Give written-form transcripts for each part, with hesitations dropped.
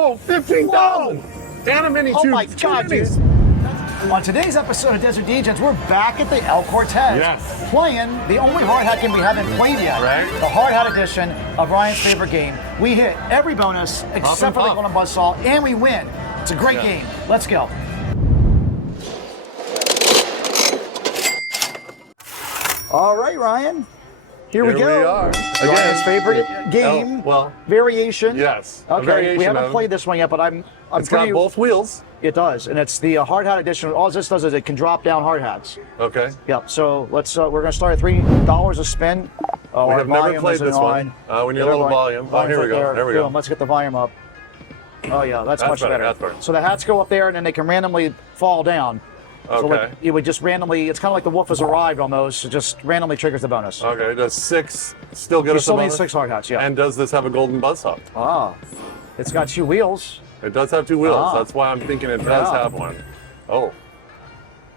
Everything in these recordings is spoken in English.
Oh, 15,000. And a mini Oh tube. my God, dude. On today's episode of Desert Degens, we're back at the El Cortez, Yes. playing the only hard hat game we haven't played yet. Right. The hard hat edition of Ryan's favorite game. We hit every bonus except for the golden buzzsaw, and we win. It's a great game. Let's go. All right, Ryan. Here we go. We are. Ryan's favorite game. Variation. Yes. Okay. We haven't played this one yet, but I'm It's pretty. got both wheels. It does, and it's the hard hat edition. All this does is it can drop down hard hats. Okay. Yep. So let's. We're gonna start at $3 a spin. We have never played this one. We need a little volume. Oh, here we go. There we go. Let's get the volume up. Oh yeah, that's much better. That's better. So the hats go up there, and then they can randomly fall down. Okay. So like, it would just randomly. It's kind of like the wolf has arrived almost. It just randomly triggers the bonus. Okay. Does 6 still get You us a still need bonus? 6 hard hats. Yeah. And does this have a golden buzzsaw? Ah, it's got 2 wheels. It does have 2 wheels. Ah. That's why I'm thinking it does have one. Oh.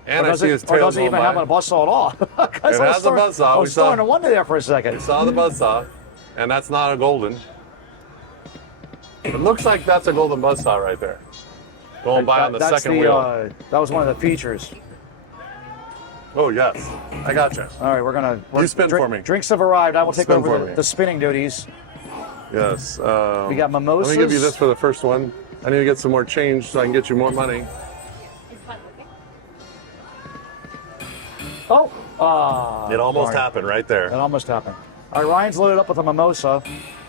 And I see his Or tail doesn't going even by. have a buzzsaw at all. It has a buzzsaw. I We was saw- starting to wonder there for a second. We saw the buzzsaw, and that's not a golden. It looks like that's a golden buzzsaw right there. Going by on the That's second wheel. That was one of the features. Oh, yes. I gotcha. All right, we're gonna. You spin for me. Drinks have arrived. I will take Spin for over me. the spinning duties. Yes. We got mimosas. Let me give you this for the first one. I need to get some more change so I can get you more money. Oh. It almost darn. happened right there. It almost happened. All right, Ryan's loaded up with a mimosa,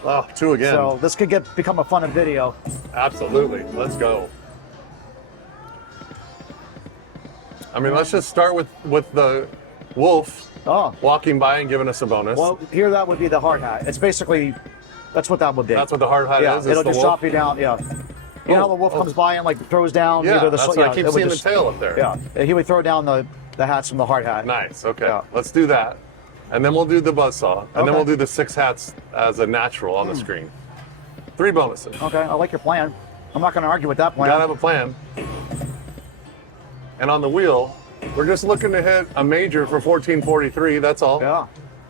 Oh, 2 again. so this could become a fun video. Absolutely. Let's go. I mean, let's just start with the wolf Oh. walking by and giving us a bonus. Well, here that would be the hard hat. It's basically, that's what that would be. That's what the hard hat yeah, is? it'll It's the just wolf? drop you down. Yeah. You know how the wolf comes by and like throws down Yeah, either the that's what I keep it would seeing just- the tail up there. Yeah, he would throw down the hats from the hard hat. Nice. Okay. Yeah. Let's do that. And then we'll do the buzzsaw. And then Okay. we'll do the 6 hats as a natural on the screen. 3 bonuses. Okay, I like your plan. I'm not going to argue with that plan. Gotta have a plan. And on the wheel, we're just looking to hit a major for 1443. That's all. Yeah.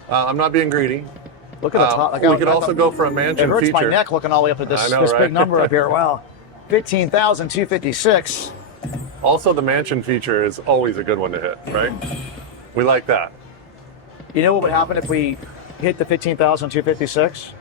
I'm not being greedy. Look at the top. We could also go for a It mansion hurts feature. my neck looking all the way up at this, I know, this right? big number up here. Wow. 15,256. Also, the mansion feature is always a good one to hit, right? We like that. You know what would happen if we hit the 15,256?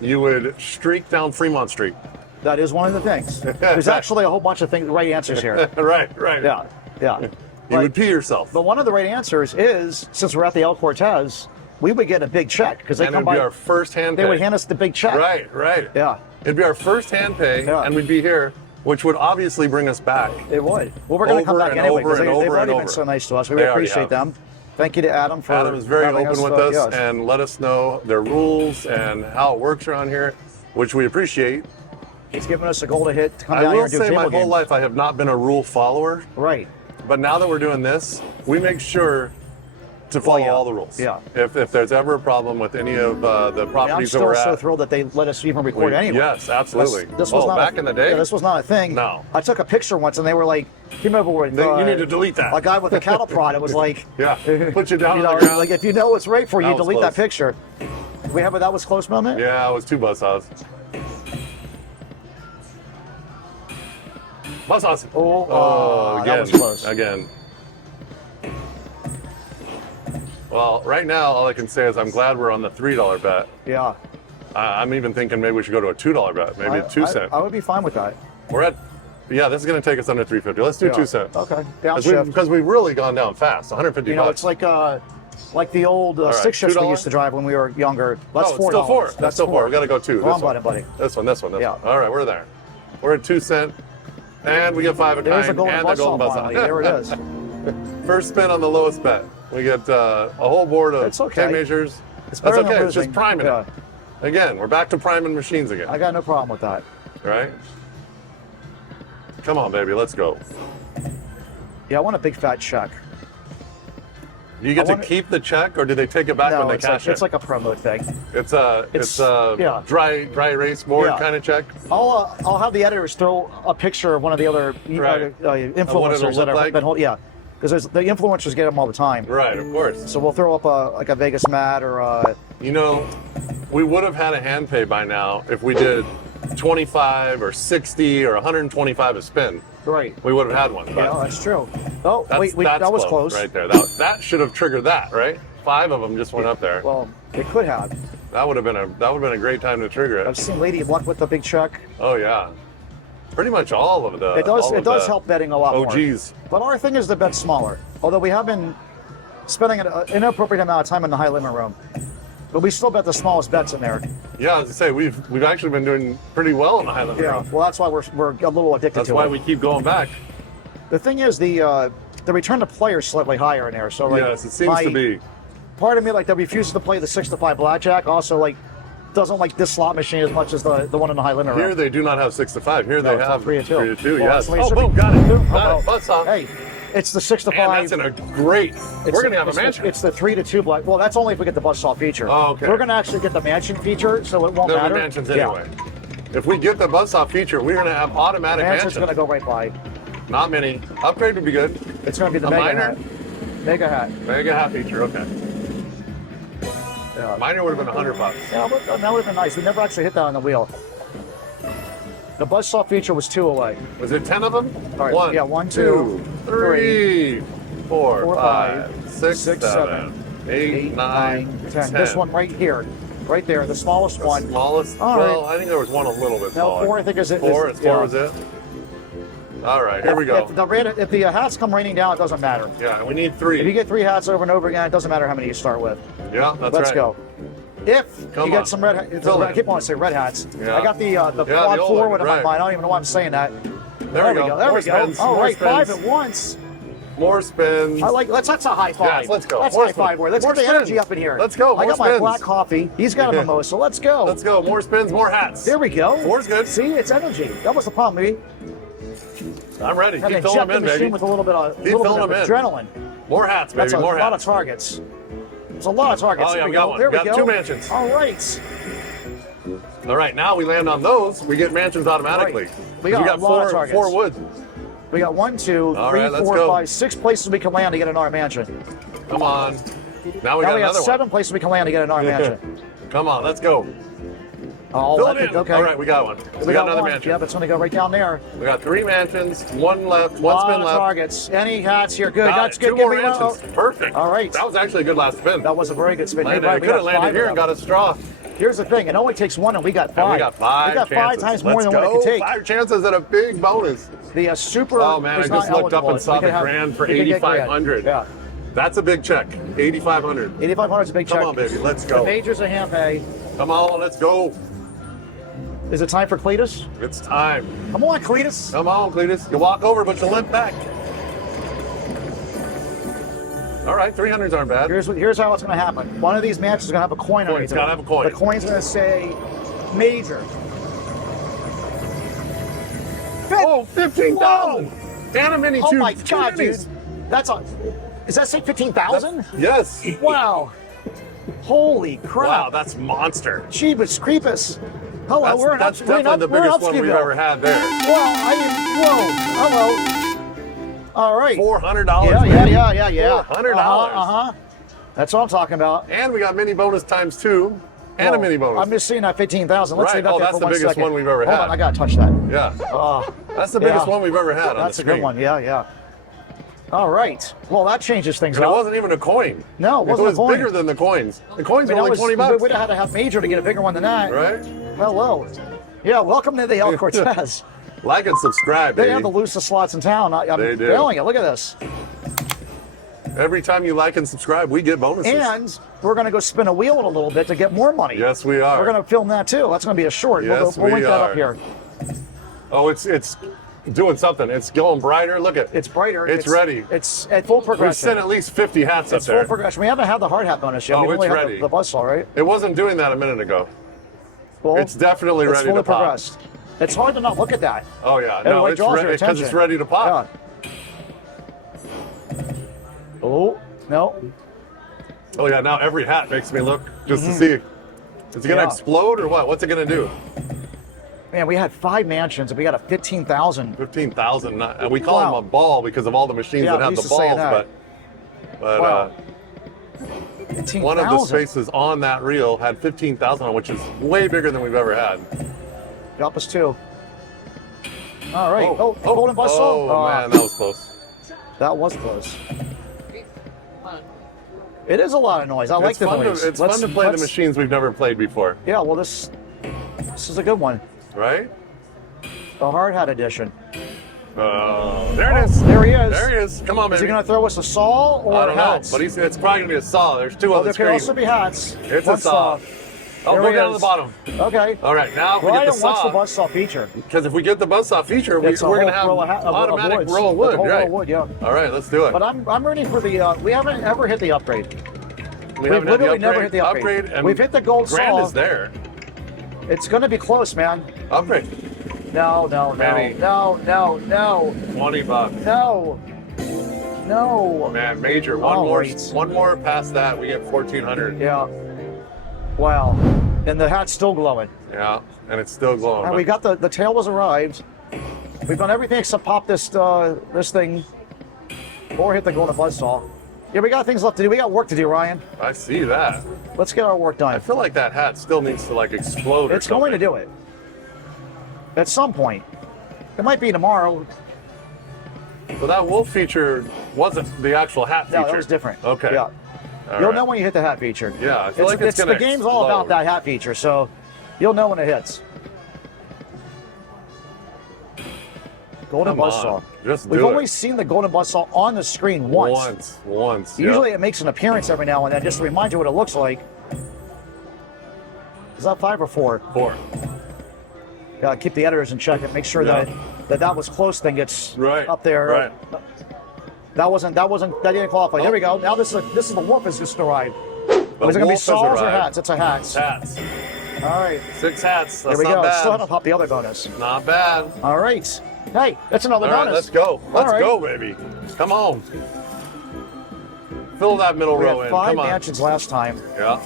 You would streak down Fremont Street. That is one of the things. There's actually a whole bunch of things, right answers here. Right. Yeah, yeah. You would pee yourself. But one of the right answers is, since we're at the El Cortez, we would get a big check because they And come it'd be by. our first hand pay. They would hand us the big check. Right. Yeah, It'd be our first hand pay, Yeah. and we'd be here, which would obviously bring us back. it would. Well, we're going to come Over back and anyway over because and they've over and already been over. so nice to us. We They really already appreciate have. them. Thank you to Adam for Adam is very having open with us yes. and let us know their rules and how it works around here, which we appreciate. He's giving us a goal to hit to come I down here will and do say table my whole games. life I have not been a rule follower, Right. but now that we're doing this, we make sure to follow yeah. all the rules. Yeah. If there's ever a problem with any of the I mean, I'm properties that still we're so at, thrilled that they let us even record anyway. yes, absolutely. This was not back in the day? Yeah, this was not a thing. No. I took a picture once and they were like, came over with You need to delete that. a guy with a cattle prod. It was like, Yeah, put you down you on know, the ground. like if you know what's right for you, That was delete that close. picture. We have a that was close moment. Yeah, it was 2 buzzsaws. Buzzsaws. Oh, again. that was close. Again. Well, right now, all I can say is I'm glad we're on the $3 bet. Yeah. I'm even thinking maybe we should go to a $2 bet, maybe a 2 cent. I would be fine with that. We're at, yeah, this is going to take us under 350. Let's do Yeah. 2 cents. Okay. Downshift. Because we've really gone down fast. 150 You know, bucks. it's like the old right, stick shifts we $2? used to drive when we were younger. That's oh, $4. it's still 4. That's That's still 4. We got to go 2. Come on, This one. buddy. This one. This Yeah. one. All right, we're there. We're at 2 cent, and we get 5 a There's time, a golden and the golden buzzsaw buzzsaw. finally. There it is. First spin on the lowest bet. We get a whole board of It's okay. 10 measures. It's That's better than okay. It's just losing. priming Yeah. it. Again, we're back to priming machines again. I got no problem with that. Right? Come on, baby. Let's go. Yeah, I want a big fat check. Do you get want to it- keep the check, or do they take it back when No, they it's cash like, it? it's like a promo thing. It's a yeah. dry erase board Yeah. kind of check. I'll have the editors throw a picture of one of the other Right. influencers that look like? have been yeah, because the influencers get them all the time. Right, of course. So we'll throw up a Vegas mat or You know, we would have had a hand pay by now if we did 25 or 60 or 125 a spin, Right. we would have had one. Yeah, But that's true. Oh, that's, wait, that was close. right there. That should have triggered that, right? 5 of them just went up there. Well, it could have. That would have been a great time to trigger I've it. seen Lady Luck with the big check. Oh yeah, pretty much all of the. It does help betting a lot more. OGs. But our thing is to bet smaller. Although we have been spending an inappropriate amount of time in the high limit room, but we still bet the smallest bets in there. Yeah, as I say, we've actually been doing pretty well in the Highland Yeah. room. Well, that's why we're a little addicted That's to why it. we keep going back. The thing is the return to play is slightly higher in there. So like, Yes, it seems to be. Part of me like that refuses to play the 6 to 5 blackjack. Also like doesn't like this slot machine as much as the one in the high limit room. Here they do not have 6 to 5. Here they it's have 3 to 2. 3 to 2. Well, Yes. that's the way it Oh, should be. boom! Got it. Boom. Got Oh, it. Buzzsaw. Hey, it's the 6 to 5. And that's in a great. We're gonna have a mansion. It's the 3 to 2 black. Well, that's only if we get the buzzsaw feature. Oh, okay. We're gonna actually get the mansion feature, so it won't There'll matter. be mansions Yeah. anyway. If we get the buzzsaw feature, we're gonna have automatic Mansion's mansions. gonna go right by. Not many. Upgrade would be good. It's gonna be the A mega minor? hat. Mega hat. Mega hat feature. Okay. Yeah. Minor would have been $100. Yeah, but that would have been nice. We never actually hit that on the wheel. The buzzsaw feature was 2 away. Was there 10 of them? All right, One, yeah, 1, 2, 3, 4, 4, 5, 6, 6, 7, 8, 9, 10. This one right here. Right there, the smallest The one. smallest? All well, right. I think there was one a little bit No, smaller. 4 I think is it. 4? is- It's 4 yeah. was it? All right, here we go. If the hats come raining down, it doesn't matter. Yeah, we need If you 3. get 3 hats over and over again, it doesn't matter how many you start with. Yeah, that's Let's right. go. If Come you get on. some red hats, Fill I it. keep wanting to say red hats. Yeah. I got the the quad old forward in right. my mind. I don't even know why I'm saying that. There we go. There More we go. spins, All more right, 5 spins. at once. More spins. I like. That's a high five. Yes, let's go. That's More high five. spins. Word. Let's More get the energy spins. up in here. Let's go. I More got my spins. black coffee. He's got a mimosa. Let's go. Let's go. More spins, more hats. There we go. 4's good. See, it's energy. That was the problem, maybe. I'm ready. And Keep filling inject them the in, machine baby. with a little bit of, Keep filling them in. adrenaline. More hats, baby. That's a More lot of hats. targets. It's a lot of targets. Oh, yeah, There we we got go. one. There we Got go. 2 mansions. All right. All right, now we land on those. We get mansions automatically. Right. We got a lot of targets. 4 wood. We got 1, 2, All 3, right, let's 4, go. 5, 6 places we can land to get an R mansion. Come on. Now we Now got we got another 7 places we can land to get an R mansion. one. Come on, let's go. Oh, Fill that it could- in. okay. All right, we got one. We got another one. mansion. Yep, it's going to go right down there. We got 3 mansions, 1 left, 1 Lot spin of left. targets. Any hats here? Good. Got That's it. good. 2 Give more me one. mansions. Perfect. All right. That was actually a good last spin. That was a very good spin. Landed. Hey, I we could got have landed 5 here of and them. got a straw. Here's the thing. It only takes 1, and we got 5. And we got 5 We got 5 chances. times more Let's than what it go. could take. 5 chances and a big bonus. The super. Oh, man, is I not just looked up eligible. and saw We could the have- grand for we could get grand. 8,500. Yeah. That's a big check. 8,500. 8,500 is a big check. Come on, baby. Let's The go. majors a hand pay. Come on, let's go. Is it time for Cletus? It's time. Come on, Cletus. Come on, Cletus. You walk over, but you limp back. All right, 300s aren't bad. Here's how it's going to happen. One of these matches is going to have a coin underneath It's it. gotta have a coin. The coin's going to say major. Oh, 15,000. And a mini Oh two. my two God, dude. minis. That's a. Does that say 15,000? Yes. Wow. Holy crap. Wow, that's monster. Jeebus creepus. Hello, That's, we're in that's Ups- we're in definitely the Up- we're in biggest one we've Upskyville. ever had there. Well, I mean, whoa. Hello. All right. $400. Yeah. $400. That's what I'm talking about. And we got mini bonus times 2 and a mini bonus. I'm just seeing that 15,000. Let's Right. leave that Oh, there that's for the 1 biggest second. one we've ever Hold had. on, I gotta touch that. Yeah. Oh, That's the biggest yeah. one we've ever had on that's the a good screen. one. Yeah. All right. Well, that changes things And it up. wasn't even a coin. No, it wasn't was a coin. bigger than the coins. The coins I were mean, only 20 bucks. We'd have had to have major to get a bigger one than that. Right? Hello. Yeah, welcome to the El Cortez. Like and subscribe, They baby. have the loosest slots in town. I'm They do. telling you, look at this. Every time you like and subscribe, we get bonuses. And we're going to go spin a wheel in a little bit to get more money. Yes, we are. We're going to film that too. That's going to be a short. Yes, we'll link we that are. up here. Oh, it's doing something. It's going brighter. Look at It's brighter. It's ready. It's at full We've progression. sent at least 50 hats It's up there. full progression. We haven't had the hard hat bonus yet. Oh, We've it's only had ready. the buzzsaw, right? It wasn't doing that a minute ago. Well, It's definitely it's ready fully to pop. progressed. It's hard to not look at that. Oh yeah, It no, like it's draws your ready because it's attention. ready to pop. Yeah. Oh, no. Oh yeah, now every hat makes me look just to see. Is it gonna Yeah. explode or what? What's it gonna do? Man, we had 5 mansions and we got a 15,000. 15,000. And we call Wow. them a ball because of all the machines Yeah, that we have used the to say balls. that. But Wow. 15,000. One of the spaces on that reel had 15,000 on, which is way bigger than we've ever had. Drop us 2. All right. Oh, golden buzzsaw. Oh, man, that was close. That was close. It is a lot of noise. I like the noise. It's fun to play the machines we've never played before. Yeah, well, this is a good one. Right? The hard hat edition. Oh, there it is. There he is. There he is. Come on, baby. Is he going to throw us a saw or I don't hats? know, but it's probably going to be a saw. There's 2 on the there screen. could also be hats. It's One a saw. Oh, There go he down to is. the bottom. Okay. All right, now if we get the wants the saw, buzzsaw feature. because if we get the buzzsaw feature, we're It's a going to whole have row of automatic woods. roll of wood, It's a whole row right? of wood, yeah. All right, let's do it. But I'm ready for the. We haven't ever hit the upgrade. We We've haven't had the literally never hit the upgrade. and We've hit the gold Grand saw. is there. It's going to be close, man. Upgrade. No. Maybe. No. 20 bucks. No. Man, major. One more past that, we get 1,400. Yeah. Wow. And the hat's still glowing. Yeah, and it's still glowing. And we got the tail was arrived. We've done everything except pop this thing or hit the golden buzzsaw. Yeah, we got things left to do. We got work to do, Ryan. I see that. Let's get our work done. I feel like that hat still needs to like explode. It's going to do it. At some point. It might be tomorrow. So that wolf feature wasn't the actual hat feature. No, that was different. Okay. Yeah. You'll know when you hit the hat feature. Yeah, I feel like it's gonna the game's all about that hat feature, so you'll know when it hits. Golden buzzsaw. We've only seen the golden buzzsaw on the screen once. Once. Usually it makes an appearance every now and then just to remind you what it looks like. Is that 5 or 4? 4. Gotta keep the editors in check and make sure that was close thing gets up there. Right. That didn't qualify. There we go. Now this is the wolf has just arrived. Is it gonna be saws or hats? It's a hats. Hats. All right. 6 hats. That's There we not go. bad. Still haven't popped the other bonus. Not bad. All right. Hey, that's another All right, bonus. let's go. Let's right. go, baby. Come on. Fill that middle We row had in. 5 Come on. mansions last time. Yeah.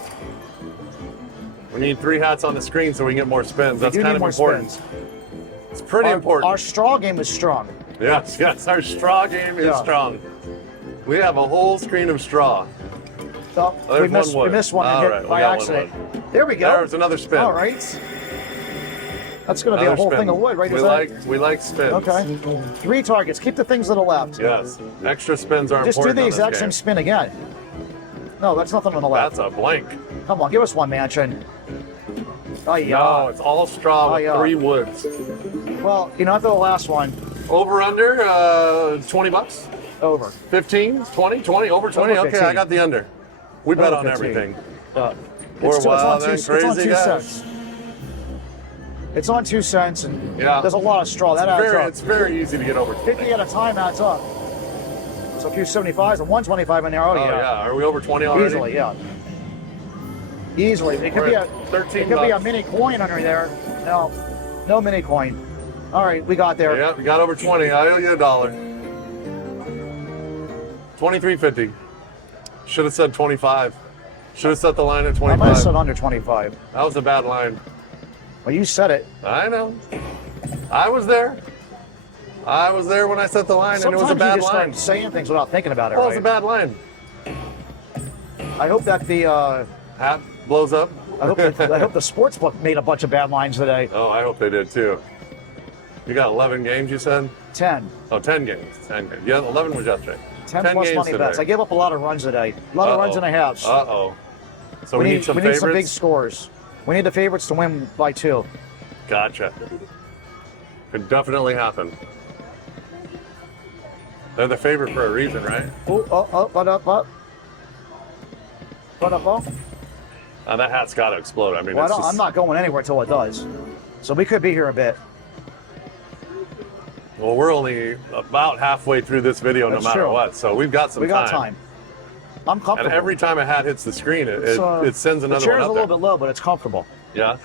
We need 3 hats on the screen so we can get more spins. That's We do kind need of more important. spins. It's pretty important. Our straw game is strong. Yes. Our straw game is Yeah. strong. We have a whole screen of straw. Oh, there's we missed one and All hit right, we by got accident. There we go. There's another spin. All right. That's going to be a Another whole spin. thing of wood, right? We like spins. Okay. 3 targets. Keep the things to the left. Yes. Extra spins are Just important. do the on this exact same game. spin again. No, that's nothing on the left. That's a blank. Come on, give us one mansion. Oh, yeah. No, it's all straw with 3 woods. Well, after the last one. Over under 20 bucks? Over. 15, 20, 20, over 20. Over Okay, 15. I got the under. We bet Over on 15. everything. It's We're wild on and 2 crazy guys. cents. It's on 2 cents, and Yeah. there's a lot of straw. That adds up. It's very easy to get over 20. 50 at a time adds up. So a few 75s and 125 in there. Oh, yeah. Are we over 20 already? Easily, yeah. Easily. It could We're be at 13 it could be a bucks. mini coin under there. No mini coin. All right, we got there. Yeah, we got over 20. I owe you $1. 23.50. Should have said 25. Should have set the line at I might have 25. said under 25. That was a bad line. Well, you said it. I know. I was there. I was there when I set the line, and it was a Sometimes bad you just line. start saying things without thinking about it, Well, right? it's a bad line. I hope that the Hat blows up. I hope the sports book made a bunch of bad lines today. Oh, I hope they did too. You got 11 games, you said? 10. Oh, 10 games. 10 games. Yeah, 11 was yesterday. 10 plus games money today. bets. I gave up a lot of runs today. A lot of runs and a half. Uh-oh. So we need some favorites? some big scores. We need the favorites to win by 2. Gotcha. Could definitely happen. They're the favorite for a reason, right? That hat's got to explode. I mean, Well, I'm not going anywhere till it does. So we could be here a bit. Well, we're only about halfway through this video, That's no matter true. what. So we've got some We got time. I'm comfortable. And every time a hat hits the screen, it sends another one up The chair's there. a little bit low, but it's comfortable. Yeah.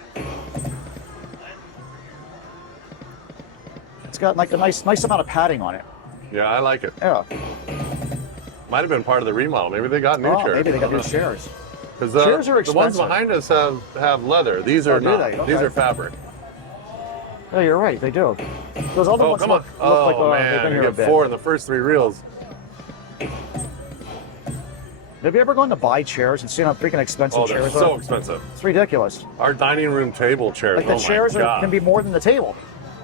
It's got like a nice amount of padding on it. Yeah, I like it. Yeah. Might have been part of the remodel. Maybe they got new chairs. Maybe they got new chairs. Because chairs are the ones expensive. behind us have leather. These are do not. they? Okay. These are fabric. Oh, you're right. They do. Those other ones come on. look like Oh, they've man. been You here a get bit. 4 in the first 3 reels. Have you ever gone to buy chairs and seen how freaking expensive Oh, they're chairs so are? expensive. It's ridiculous. Our dining room table chairs, Like the oh chairs my God. can be more than the table.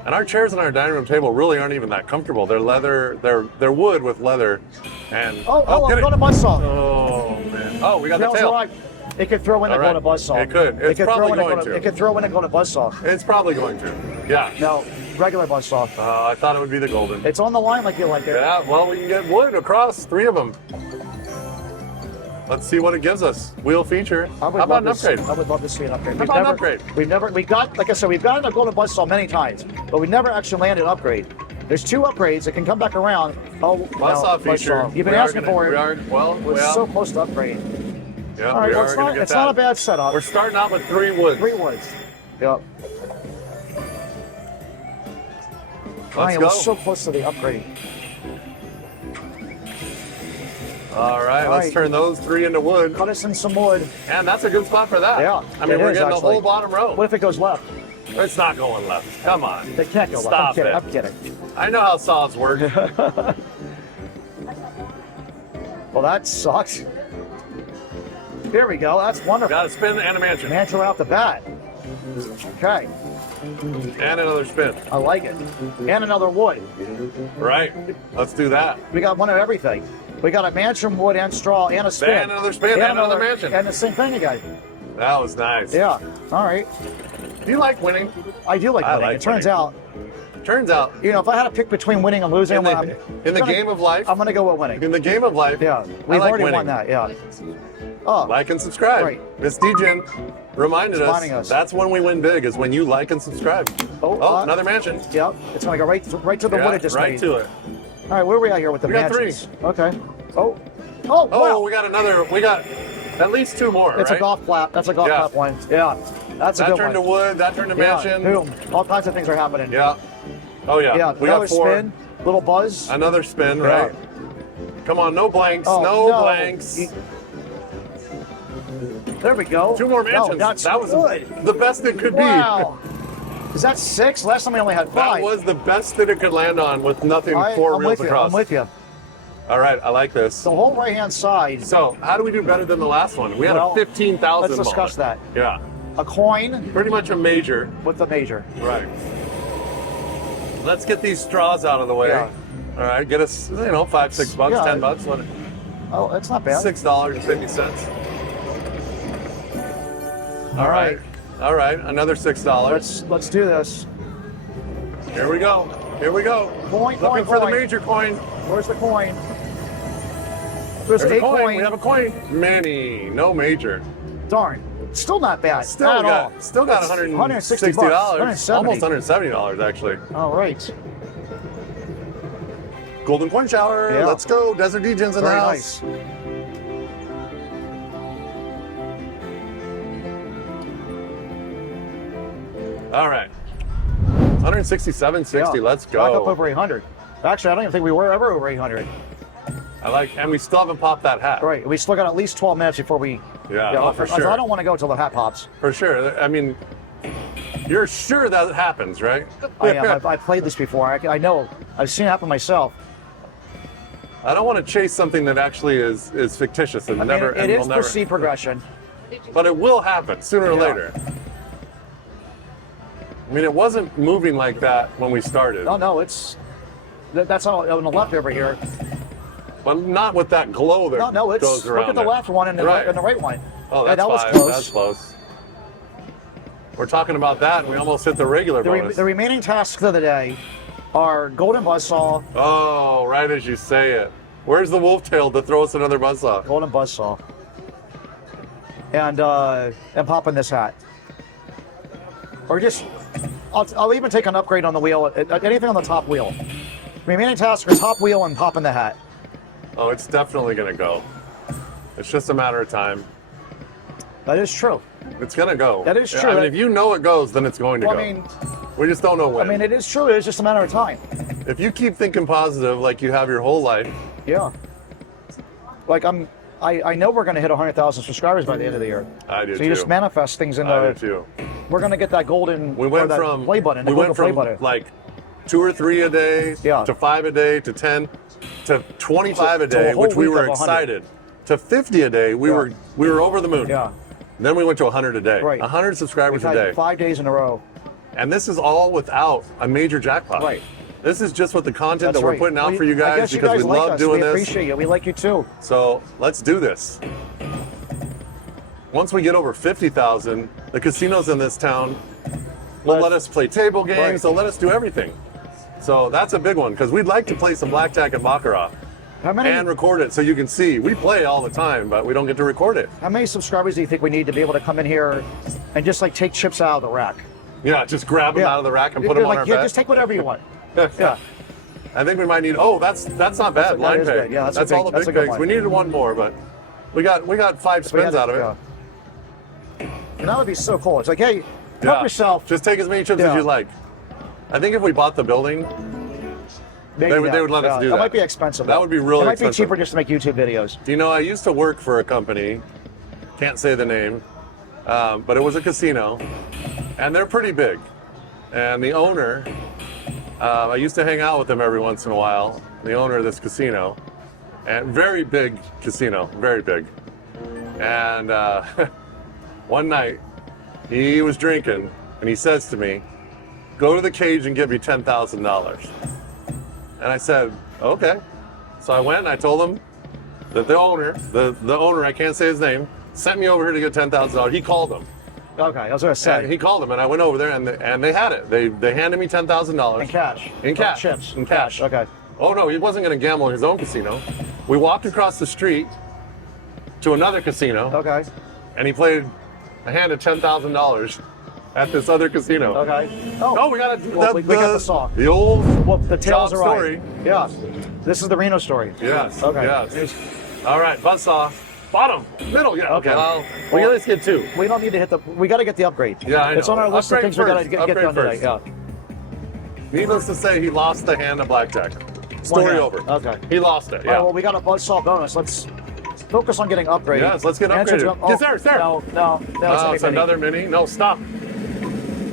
And our chairs on our dining room table really aren't even that comfortable. They're leather, they're wood with leather. And I'm get going to it. buzzsaw. Oh man. Oh, we got the Tail's tail. all right. It could throw in and All go to right. buzzsaw. It could. It's probably going to. It could throw in and go to buzzsaw. It's probably going to. Yeah. No, regular buzzsaw. I thought it would be the golden. It's on the line like you like it. Yeah, well, we can get wood across 3 of them. Let's see what it gives us. Wheel feature. How about an upgrade? I would love to see an upgrade. How about an upgrade? We got, like I said, we've gotten a golden buzzsaw many times, but we never actually landed an upgrade. There's 2 upgrades that can come back around. Oh, Buzzsaw feature. You've been asking for it. We're Yeah. so close to upgrade. Yeah, All right, we well, are gonna get it's that. not a bad setup. We're starting out with 3 woods. 3 woods. Yep. Let's We're go. so close to the upgrade. All right, All let's right. turn those 3 into wood. Cut us in some wood. And that's a good spot for that. Yeah, I mean, it we're is, getting the actually. whole bottom row. What if it goes left? It's not going left. Come on. They can't go left. Stop it. I'm kidding. I know how saws work. Well, that sucks. Here we go. That's wonderful. Got to spin and a mansion. Mantle out the bat. Okay, And another spin. I like it. And another wood. Right. Let's do that. We got one of everything. We got a mansion, wood, and straw, and a spin. And another spin, and another mansion. And the same thing again. That was nice. Yeah. All right. Do you like winning? I do like I winning. like It turns winning. out, Turns out, you know, if I had to pick between winning and losing, in the game of life, I'm going to go with winning. in the game of life, Yeah. I We've like already winning. won that. Yeah. Oh. Like and subscribe. Right. Miss Degen reminded Reminding us. that's when we win big, is when you like and subscribe. Oh, Another mansion. Yep. It's going to go right to the Yeah, wood it just right made. to it. All right, where are we at here with the We got mansions? 3. Okay. Oh, Oh, wow. we got at least 2 more, It's right? a golf clap. That's a golf Yeah. clap one. Yeah. That's a That good turned one. to wood, that turned to Yeah. mansion. Boom. All kinds of things are happening. Yeah. Oh, yeah. Yeah. We Another got 4. spin. Little buzz. Another spin, Yeah. right? Come on, no blanks. Oh, no no. blanks. There we go. 2 more No, mansions. that's that was good. the best it could Wow. Is that 6? Last time we only had be. 5. That was the best that it could land on with nothing 4 I'm reels with you. across. I'm with you. All right, I like this. The whole right-hand side. So, how do we do better than the last one? We had Well, a 15,000 let's discuss that. Yeah, A coin pretty much a major. with the major. Right. Let's get these straws out of the way. Yeah. All right, get us, $5, $6, Yeah. $10. What? Oh, that's not bad. $6.50. All right. All right, another $6. Let's do this. Here we go. Here we go. Coin, Looking coin, for the coin. major coin. Where's the coin? There's There's a a coin. coin. We have a coin. Manny, no major. Darn. Still not bad. Still at all. got That's $160. $170. Almost $170 actually. All right. Golden coin shower. Yeah. Let's go. Desert Degens in the Very house. nice. All right. 167.60. Yeah. Let's Back up go. over 800. Actually, I don't even think we were ever over 800. I like, and we still haven't popped that hat. Right. We still got at least 12 minutes before we. Yeah, oh, for I sure. don't want to go until the hat pops. For sure. I mean, you're sure that happens, right? I am. I've played this before. I know. I've seen it happen myself. I don't want to chase something that actually is fictitious and I mean, never. it and is will never. perceived progression. But it will happen sooner or Yeah. later. I mean, it wasn't moving like that when we started, No, it's. That's all on the left over here. but not with that glow that No, it's. goes around. Look at the it. left one and the, Right. and the right one. Oh, Yeah, that's that was five. close. That's close. We're talking about that, and we almost hit the regular bonus. The remaining tasks of the day are golden buzzsaw, Oh, right as you say it. Where's the wolf tail to throw us another buzzsaw? golden buzzsaw, and popping this hat. Or just, I'll even take an upgrade on the wheel, anything on the top wheel. Remaining tasks are top wheel and popping the hat. Oh, it's definitely going to go. It's just a matter of time. That is true. It's going to go. That is true. I mean, if you know it goes, then it's going to Well, go. I mean, We just don't know when. it is true. It's just a matter of time. If you keep thinking positive like you have your whole life, Yeah. Like I know we're going to hit 100,000 subscribers by the end of the year. I do So you too. just manifest things into. I do too. We're going to get that golden. We or went that from play button. The we golden went play from button. like 2 or 3 a day Yeah. to 5 a day to 10 to 25 a To a day, whole which we week were of 100. excited. to 50 a day, we Yeah. were over the moon. Yeah. Then we went to 100 a day. Right. 100 subscribers We've a had day. 5 days in a row. And this is all without a major jackpot. Right. This is just with the content That's that we're right. putting out Well, for you I guys guess you because guys we like love us. doing we this. appreciate you. We like you too. So let's do this. Once we get over 50,000, the casinos in this town will let us play table games. Right. They'll let us do everything. So that's a big one because we'd like to play some blackjack and baccarat How many? and record it so you can see. We play all the time, but we don't get to record it. How many subscribers do you think we need to be able to come in here and just like take chips out of the rack? Yeah, just grab them out of the rack and put them on like, our yeah, bed. just take whatever you want. Yeah. I think we might need. Oh, that's not bad. That Line is peg. good. Yeah, that's all the that's big a good pegs. one. We needed one more, but we got 5 spins out of it. Yeah. And that would be so cool. It's like, hey, help yourself. Just take as many chips as you like. I think if we bought the building, Maybe they would let us do that. That might be expensive. That would be really It might expensive. be cheaper just to make YouTube videos. You know, I used to work for a company, can't say the name, but it was a casino, and they're pretty big. And the owner, I used to hang out with him every once in a while, the owner of this casino, and very big casino, very big. And one night, he was drinking, and he says to me, "Go to the cage and give me $10,000. And I said, okay. So I went and I told him that the owner, I can't say his name, sent me over here to get $10,000. He called him. Okay, I was going to say. And he called him, and I went over there, and they had it. They handed me $10,000. In cash. In cash. Chips. In cash. Okay. Oh, no, he wasn't going to gamble in his own casino. We walked across the street to another casino, Okay. and he played a hand of $10,000 at this other casino. Okay. Oh, we got we got the song. The old Well, the tales job are right. story. Yeah. This is the Reno story. Yes. Okay. Yes. All right, buzzsaw. Bottom. Middle. Yeah. Okay. Well, we at least get 2. We don't need to hit the. We got to get the upgrade. Yeah, I know. It's on our list of Upgrade things we got to first. get done Upgrade today. first. Yeah. Needless to say, he lost the hand of blackjack. One Story hand. over. Okay. He lost it. All Yeah. right, well, we got a buzzsaw bonus. Let's focus on getting upgraded. Yes, let's get Answer upgraded. to- Yes, sir, sir. No. Oh, it's another mini. No, stop.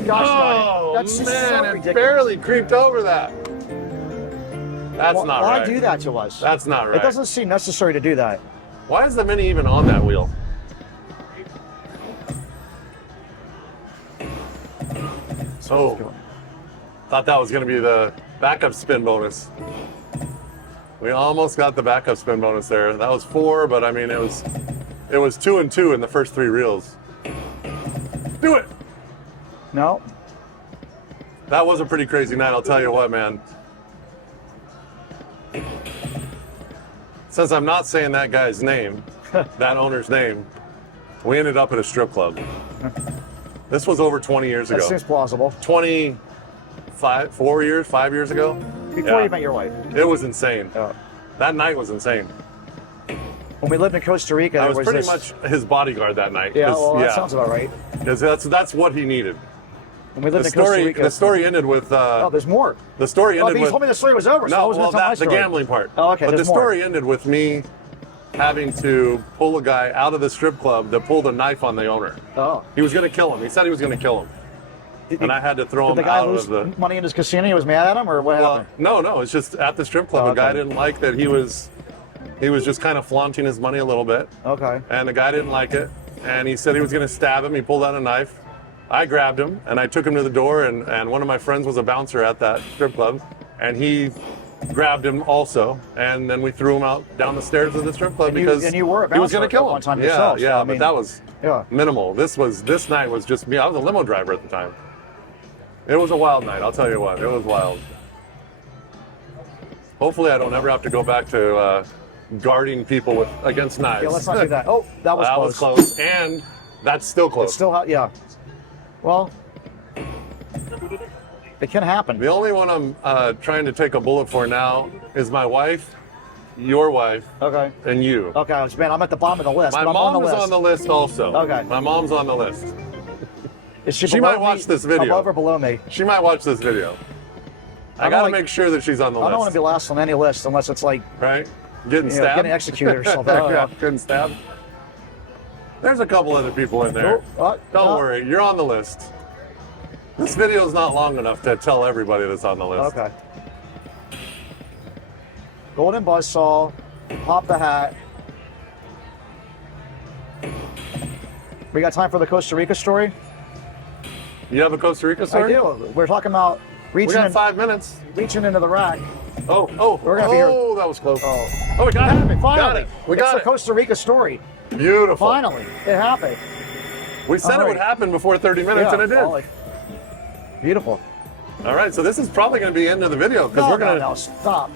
Gosh, Oh, that's just so man, it ridiculous. barely creeped over that. That's not Why right. do that to us? That's not right. It doesn't seem necessary to do that. Why is the mini even on that wheel? So, thought that was going to be the backup spin bonus. We almost got the backup spin bonus there. That was 4, but I mean it was 2 and 2 in the first 3 reels. Do it. No. That was a pretty crazy night, I'll tell you what, man. Since I'm not saying that guy's name, that owner's name, we ended up at a strip club. This was over 20 years That ago. seems plausible. 5 years ago. Before Yeah. you met your wife. It was insane. Yeah. That night was insane. When we lived in Costa Rica, I there was was pretty this, much his bodyguard that night. Yeah, 'cause- well, that sounds about right. Because that's what he needed. When we lived The in Costa story, Rica. the story ended with. Oh, there's more. The story Oh, ended but you with. told me the story was over, so I No, was well, going to tell my that's the story. gambling part. Oh, okay, But the there's more. story ended with me having to pull a guy out of the strip club that pulled a knife on the owner. Oh. He was going to kill him. He said he was going to kill him, and I had to throw Did him the guy out lose of the. money in his casino? He was mad at him, or what Well, happened? no, it's just at the strip club. Oh, The guy okay. didn't like that he was just kind of flaunting his money a little bit, Okay. and the guy didn't like it, and he said he was going to stab him. He pulled out a knife. I grabbed him and I took him to the door, and one of my friends was a bouncer at that strip club, and he grabbed him also, and then we threw him out down the stairs of the strip club And you- because and you were a he was bouncer going to kill at him. one time yeah, yourself, so, yeah, I but mean, that was yeah. minimal. This night was just me. I was a limo driver at the time. It was a wild night. I'll tell you what, it was wild. Hopefully, I don't ever have to go back to guarding people against knives. Yeah, let's not do that. Oh, that was That close. was close, and that's still close. It's still, yeah. Well, it can happen. The only one I'm trying to take a bullet for now is my wife, your wife, Okay. and you. Okay, man, I'm at the bottom of the list. My but I'm on mom the is list. on the list also. Okay. My mom's on the list. Is she She below might watch me? this video. Above or below me? She might watch this video. I don't gotta like- make sure that she's on the I don't want list. to be last on any list unless it's like Right? Getting you know, stabbed. getting executed or something. I don't Yeah, know. getting stabbed. There's a couple other people in there. Oh, Don't worry, you're on the list. This video is not long enough to tell everybody that's on the list. Okay. Golden buzzsaw, pop the hat. We got time for the Costa Rica story? You have a Costa Rica story? I do. We're talking about We got 5 minutes. reaching into the rack. We're gonna be here. Oh, that was close. Oh, We got it. finally. Got it. We got it's it. the Costa Rica story. Beautiful. Finally, it happened. We said it would happen before 30 minutes, and it did. finally. Beautiful. All right, so this is probably going to be the end of the video because we're going to. No, stop.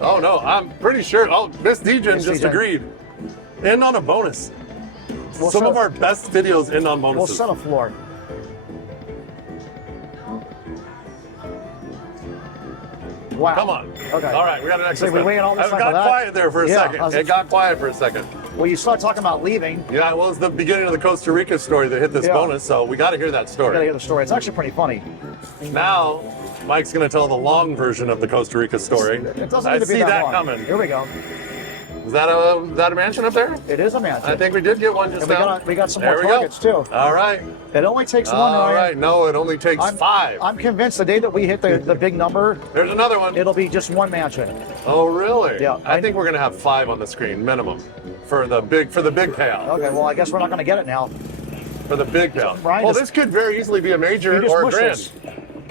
Oh no, I'm pretty sure. Oh, Miss Degen Miss just Degen. agreed. End on a bonus. We'll Some set- of our best videos end on We'll bonuses. set a floor. Wow. Come on. Okay. All right, we got an extra. So we step. waited all this It time got for that? quiet there for a Yeah, I second. was- It got quiet for a second. Well, you start talking about leaving. Yeah, well, it was the beginning of the Costa Rica story that hit this Yeah. bonus, so we got to hear that I gotta story. hear the story. It's actually pretty funny. Now, Mike's going to tell the long version of the Costa Rica story. It doesn't I need to be see that that long. coming. Here we go. Is that a mansion up there? It is a mansion. I think we did get one just And we now. we got some There more we go. targets too. All right. It only takes one. All Ryan. right. No, it only takes I'm 5. I'm convinced the day that we hit the big number, There's another one. it'll be just one mansion. Oh, really? Yeah. I think we're gonna have 5 on the screen minimum for the big payout. Okay, well, I guess we're not going to get it now. For the big payout. Ryan Well, just- this could very easily be a major You just or a pushed grand. this.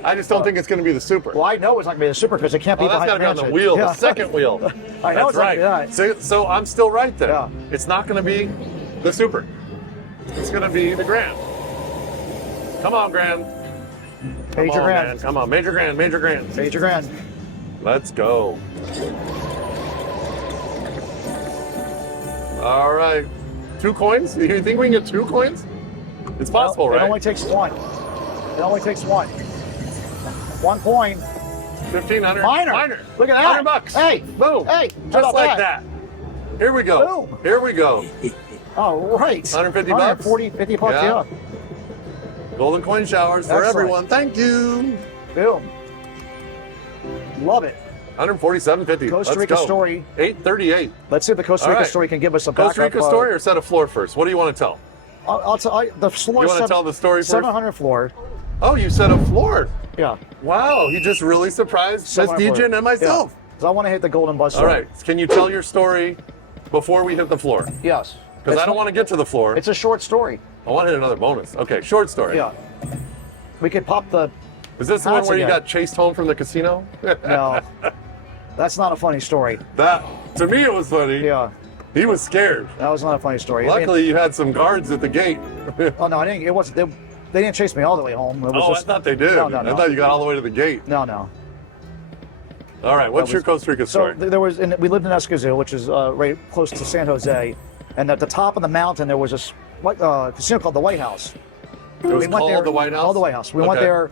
I just don't think it's gonna be the super. Well, I know it's not going to be the super because it can't be Oh, that's behind got to be the on the mansion. wheel, Yeah. the second wheel. I know That's it's not right. gonna be that. So I'm still right then. Yeah. It's not going to be the super. It's going to be the grand. Come on, grand. Come Major on, grand. man. Come on, major grand, major grand. Major grand. Let's go. All right. 2 coins? You think we can get 2 coins? It's possible, Well, right? It only takes one. It only takes one. 1 coin. 1,500. Minor. Look at that. $100. Hey. Boom. Hey. How Just about like that. Here we go. Boom. Here we go. All right. 150 bucks? 140, 50 bucks, Yeah. yeah. Golden coin showers for Excellent. everyone. Thank you. Boom. Love it. 147.50. Costa Let's Rica go. story. 838. Let's see if the Costa All Rica right. story can give us some Costa backup. Rica story or set a floor first? What do you want to tell? I'll tell the floor. You want to tell the story first? 700 floor. Oh, you set a floor. Yeah. Wow, he just really surprised Miss 700 Degen and myself. Because I want to hit the golden buzz. All right, can you tell your story before we hit the floor? Yes. Because I don't want to get to the floor. It's a short story. I want to hit another bonus. Okay, short story. Yeah. We could pop the. Is this the one That's where you again. got chased home from the casino? No. That's not a funny story. That, to me, it was funny. Yeah. He was scared. That was not a funny story. I mean, Luckily, you had some guards at the gate. oh no, I didn't. It wasn't. They didn't chase me all the way home. It was Oh, just, I thought they did. No. I thought you got all the way to the gate. No. All right, what's That your was- Costa Rica story? So there was, and we lived in Escazú, which is right close to San Jose, and at the top of the mountain there was this casino called the White House. It was we went called there, the White House? Called the White House. We went Okay. there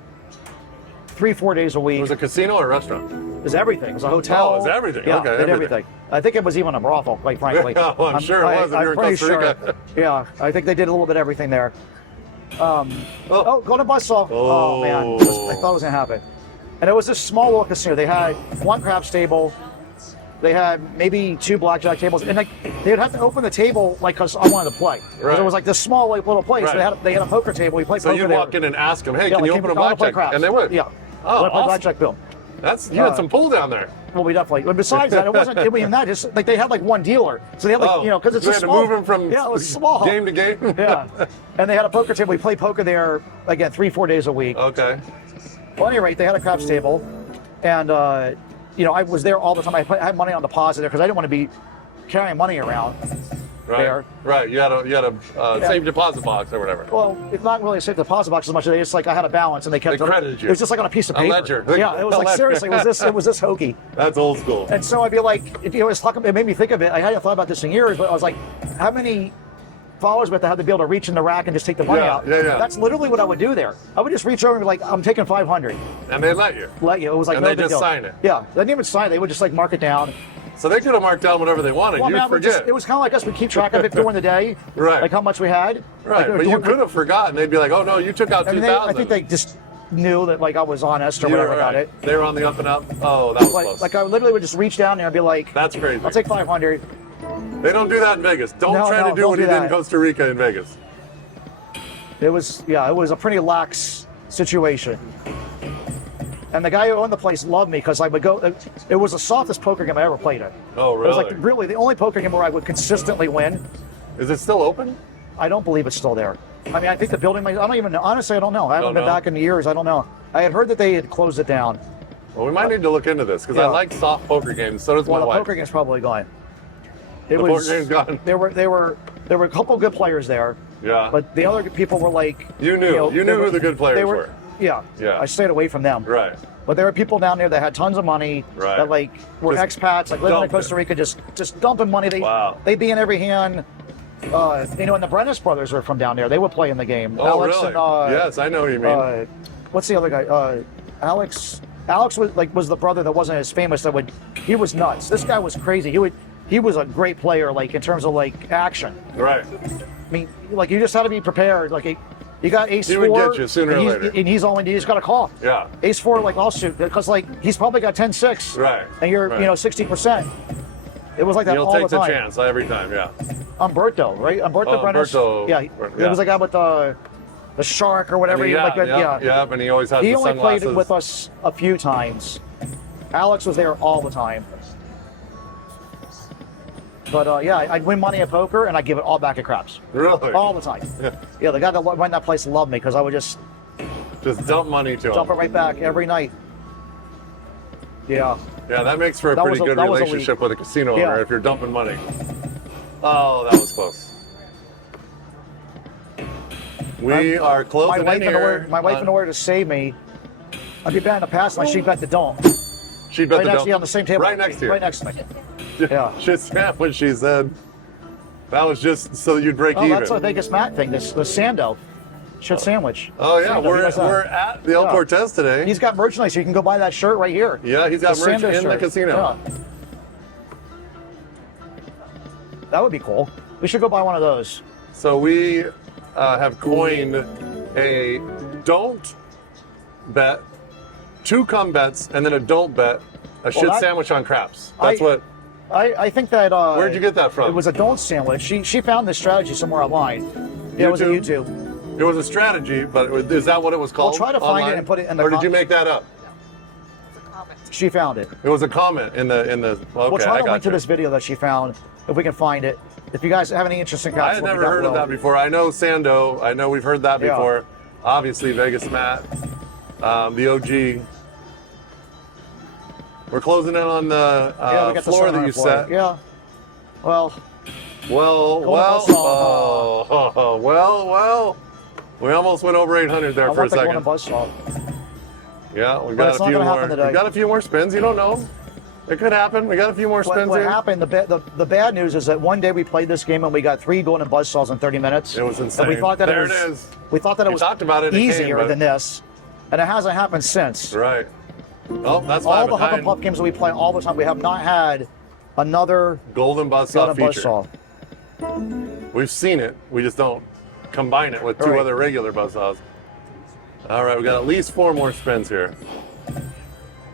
3-4 days a week. It was a casino or a restaurant? It was everything. It was a hotel. Oh, it was everything. Yeah, Okay, it did everything. everything. I think it was even a brothel, quite frankly. Yeah, well, I'm sure it was if you're in pretty Costa Rica. Sure. Yeah, I think they did a little bit of everything there. Oh, golden buzzsaw. Oh, man. I thought it was going to happen. And it was this small little casino. They had 1 craps table. They had maybe 2 blackjack tables. And they would have to open the table because I wanted to play. 'Cause Right. It was like this small little place. Right. They had a poker table. We played So poker you there. walk in and ask them, hey, Yeah, can you like, open a I wanna play blackjack? craps. And they would? Yeah. Oh, I wanna play awesome. blackjack bill. You had some pull down there. Well, we definitely. But besides that, it wasn't even that. Just like they had like 1 dealer, so they had like because it's so a they had small. to move him from yeah, it was small. game to game. Yeah, and they had a poker table. We played poker there again 3-4 days a week. Okay. Well, at any rate, they had a craps table, and I was there all the time. I had money on deposit there because I didn't want to be carrying money around. Right. There. Right. You had a safe deposit box or whatever. Well, it's not really a safe deposit box as much as they just like I had a balance and they kept They credited you. It was just like on a piece of A paper. ledger. Yeah, it was A like ledger. seriously, it was this hokey. That's old school. And so I'd be like, it made me think of it. I hadn't thought about this in years, but I was like, how many followers would have to be able to reach in the rack and just take the money out? Yeah. That's literally what I would do there. I would just reach over and be like, I'm taking 500. And they let you. Let you. It was like And no they big just deal. sign it. Yeah, they didn't even sign it. They would just like mark it down. So they could have marked down whatever they wanted. Well, You'd man, forget. it was kind of like us. We keep track of it during the day, Right. Like how much we had. Right. Like, But you could have forgotten. They'd be like, oh, no, you took out I mean, 2,000. I think they just knew that like I was honest or You were whatever about right. it. They were on the up and up. Oh, that was close. Like I literally would just reach down there and be like, That's crazy. I'll take 500. They don't do that in Vegas. Don't No, try no, to do don't what do he did in that. Costa Rica in Vegas. It was a pretty lax situation. And the guy who owned the place loved me because I would go. It was the softest poker game I ever played in. Oh, It really? was like really the only poker game where I would consistently win. Is it still open? I don't believe it's still there. I mean, I think the building might, I don't even know. Honestly, I don't know. I haven't been back in years. I don't know. I had heard that they had closed it down. Well, we might need to look into this because I like soft poker games. So does my the wife. poker game's probably gone. Poker game's gone. There were a couple good players there. Yeah. But the other people were like, you knew who the good players were. Yeah. Yeah. I stayed away from them. Right. But there were people down there that had tons of money. Right. That like were Just expats, like living in Costa Rica, just dumping money. They'd be in every hand. And the Brennis brothers are from down there. They would play in the game. Oh, Alex really? And, yes, I know what you mean. What's the other guy? Alex was the brother that wasn't as famous. He was nuts. This guy was crazy. He was a great player, like in terms of like action. Right. I mean, like you just had to be prepared. Like you got ace He four. would get you sooner or later. And he's got a call. Yeah. Ace four, like offsuit, because like he's probably got 10-6. Right. And you're 60%. It was like that You'll all take the time. the chance every time, yeah. Umberto, right? Umberto Brennis. Yeah. It was the guy with the shark or whatever. Yeah, and he always has He the only sunglasses. played with us a few times. Alex was there all the time. But I'd win money at poker and I'd give it all back at craps. Really? All the time. Yeah. The guy that ran that place loved me because I would just dump money to dump him. it right back every night. Yeah. Yeah, that makes for a pretty good relationship with a casino owner if you're dumping money. Oh, that was close. We are closing in here. My wife, in order to save me, I'd be betting the pass and she bet the don't. She bet the don't. On the same table. Right next to you. Right next to me. Yeah. Just when she said that was just so you'd break even. That's a Vegas Matt thing. This the Sando shirt sandwich. Oh yeah, Sando, we're at the El Cortez today. He's got merchandise, so you can go buy that shirt right here. Yeah, he's got merch in the casino. Yeah. That would be cool. We should go buy one of those. So we have coined a don't bet, 2 come bets, and then a don't bet, a shit sandwich on craps. That's what. I think that. Where'd you get that from? It was a don't sandwich. She found this strategy somewhere online. Yeah, it was on YouTube. It was a strategy, but is that what it was called? We'll try to find it and put it in the. Or did you make that up? She found it. It was a comment in the. Okay, we'll try to link to this video that she found if we can find it. If you guys have any interesting comments, I had never heard of that before. I know Sando. I know we've heard that before. Obviously, Vegas Matt, the OG. We're closing in on the floor that you set. Yeah. Well. We almost went over 800 there for a second. Yeah, we got a few more. We got a few more spins. You don't know. It could happen. We got a few more spins. What happened? The bad news is that one day we played this game and we got 3 golden buzzsaws in 30 minutes. It was insane. And we thought that it is. We thought that it was easier than this, and it hasn't happened since. Right. Oh, that's all the Huff and Puff games that we play all the time. We have not had another golden buzzsaw feature. We've seen it. We just don't combine it with 2 other regular buzzsaws. All right, we got at least 4 more spins here.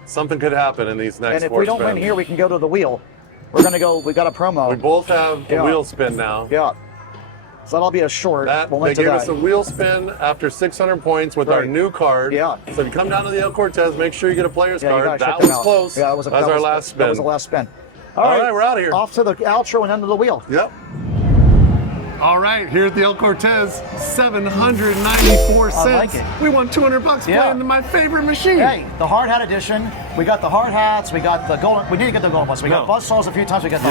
Something could happen in these next 4 spins. And if we don't win here, we can go to the wheel. We're gonna go. We got a promo. We both have a wheel spin now. Yeah. So that'll be a short. They gave us a wheel spin after 600 points with our new card. Yeah. So if you come down to the El Cortez, make sure you get a player's card. That was close. Yeah, that was our last spin. That was the last spin. All right, we're out of here. Off to the outro and end of the wheel. Yep. All right, here at the El Cortez, 794 cents. I like it. We won $200 playing my favorite machine. Hey, the hard hat edition. We got the hard hats. We got the golden. We need to get the golden buzzsaws. We got buzzsaws a few times. We got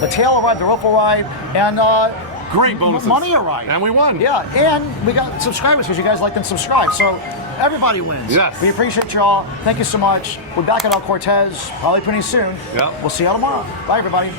the tail ride, the rope ride, and great bonuses. Money arrived. And we won. Yeah, and we got subscribers because you guys liked and subscribed. So everybody wins. Yes. We appreciate y'all. Thank you so much. We're back at El Cortez probably pretty soon. Yeah. We'll see y'all tomorrow. Bye, everybody.